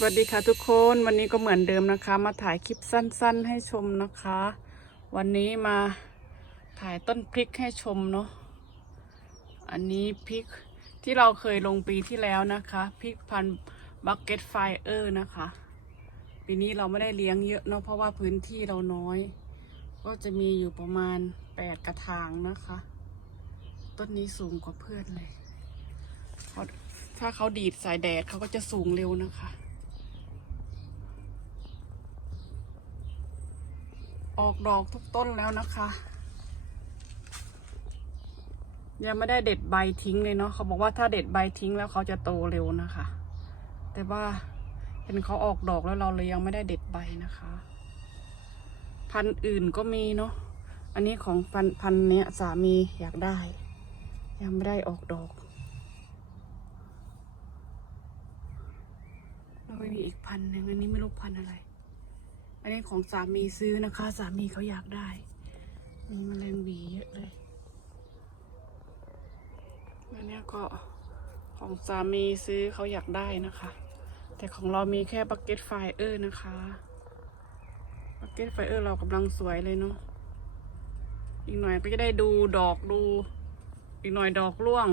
สวัสดีค่ะทุกคนวันนี้ก็เหมือนเดิมนะคะ มาถ่ายคลิปสั้น ๆ ให้ชมนะคะ วันนี้มาถ่ายต้นพริกให้ชมเนาะอันนี้พริกที่เราเคยลงปีที่แล้วนะคะพริกพันบักเก็ตไฟเออร์นะคะ ปีนี้เราไม่ได้เลี้ยงเยอะเนาะเพราะว่าพื้นที่เราน้อย ก็จะมีอยู่ประมาณแปดกระถางนะคะ ต้นนี้สูงกว่าเพื่อนเลยถ้าเขาดีดสายแดดเขาก็จะสูงเร็วนะคะ ออกดอกทุกต้นแล้วนะคะ ยังไม่ได้เด็ดใบทิ้งเลยเนาะเขาบอกว่าถ้าเด็ดใบทิ้งแล้วเขาจะโตเร็วนะคะ แต่ว่าเห็นเขาออกดอกแล้วเราเลยยังไม่ได้เด็ดใบนะคะ พันธุ์อื่นก็มีเนาะอันนี้ของพันธุ์พันธุ์เนี้ยสามีอยากได้ ยังไม่ได้ออกดอกแล้วก็มีอีกพันธุ์หนึ่งอันนี้ไม่รู้พันธุ์อะไร อันนี้ของสามีซื้อนะคะ สามีเขาอยากได้ มีแมลงหวีเยอะเลยอันนี้ก็ของสามีซื้อเขาอยากได้นะคะ แต่ของเรามีแค่บักเก็ตไฟเออร์นะคะบักเก็ตไฟเออร์เรากำลังสวยเลยเนาะอีกหน่อยก็จะได้ดูดอกดู อีกหน่อยดอกร่วง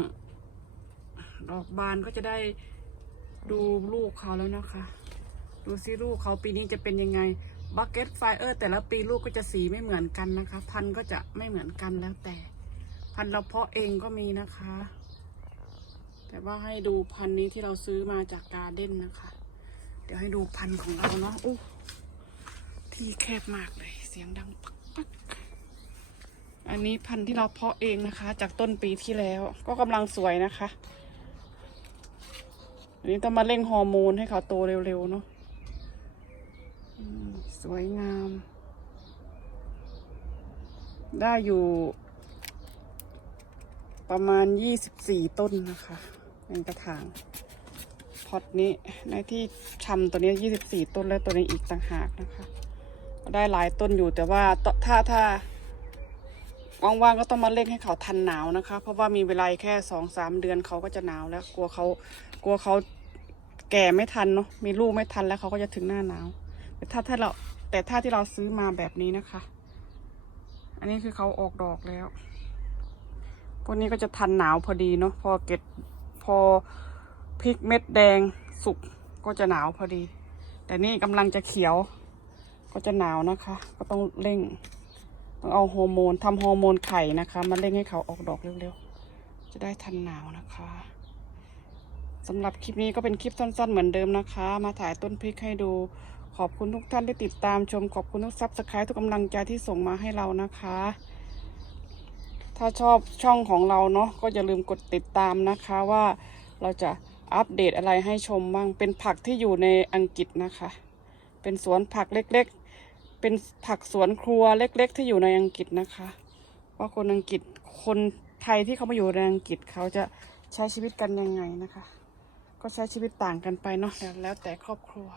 ดอกบานก็จะได้ดูลูกเขาแล้วนะคะ ดูซิลูกเขาปีนี้จะเป็นยังไงบักเก็ตไฟเออร์แต่ละปีลูกก็จะสีไม่เหมือนกันนะคะ พันธุ์ก็จะไม่เหมือนกันแล้วแต่ พันธุ์เราเพาะเองก็มีนะคะ แต่ว่าให้ดูพันธุ์นี้ที่เราซื้อมาจากการเด้นนะคะ เดี๋ยวให้ดูพันธุ์ของเราเนาะอู้ที่แคบมากเลย เสียงดังปักปักอันนี้พันธุ์ที่เราเพาะเองนะคะ จากต้นปีที่แล้ว ก็กำลังสวยนะคะ อันนี้ต้องมาเร่งฮอร์โมนให้เขาโตเร็วๆเนาะ สวยงาม ได้อยู่ ประมาณยี่สิบสี่ต้นนะคะในกระถางพอตนี้ในที่ชำตัวนี้ยี่สิบสี่ต้นแล้วตัวนี้อีกต่างหากนะคะ ได้หลายต้นอยู่แต่ว่าถ้าถ้าว่างๆก็ต้องมาเร่งให้เขาทันหนาวนะคะ เพราะว่ามีเวลาแค่สองสามเดือนเขาก็จะหนาวแล้ว กลัวเขากลัวเขาแก่ไม่ทันเนาะมีลูกไม่ทันแล้วเขาก็จะถึงหน้าหนาว ถ้าถ้าเราแต่ถ้าที่เราซื้อมาแบบนี้นะคะ อันนี้คือเขาออกดอกแล้วพวกนี้ก็จะทันหนาวพอดีเนาะพอเก็ดพอพริกเม็ดแดงสุกก็จะหนาวพอดี แต่นี่กำลังจะเขียว ก็จะหนาวนะคะ ก็ต้องเร่งต้องเอาฮอร์โมนทำฮอร์โมนไข่นะคะมาเร่งให้เขาออกดอกเร็วๆ จะได้ทันหนาวนะคะสำหรับคลิปนี้ก็เป็นคลิปสั้นๆเหมือนเดิมนะคะ มาถ่ายต้นพริกให้ดู ขอบคุณทุกท่านที่ติดตามชม ขอบคุณทุกซับสไครต์ทุกกำลังใจที่ส่งมาให้เรานะคะ ถ้าชอบช่องของเราเนาะก็อย่าลืมกดติดตามนะคะว่าเราจะอัปเดตอะไรให้ชมบ้าง เป็นผักที่อยู่ในอังกฤษนะคะ เป็นสวนผักเล็กๆ เป็นผักสวนครัวเล็ก ๆ ที่อยู่ในอังกฤษนะคะ ว่าคนอังกฤษคนไทยที่เขามาอยู่ในอังกฤษเขาจะใช้ชีวิตกันยังไงนะคะ ก็ใช้ชีวิตต่างกันไปเนาะแล้วแต่ครอบครัว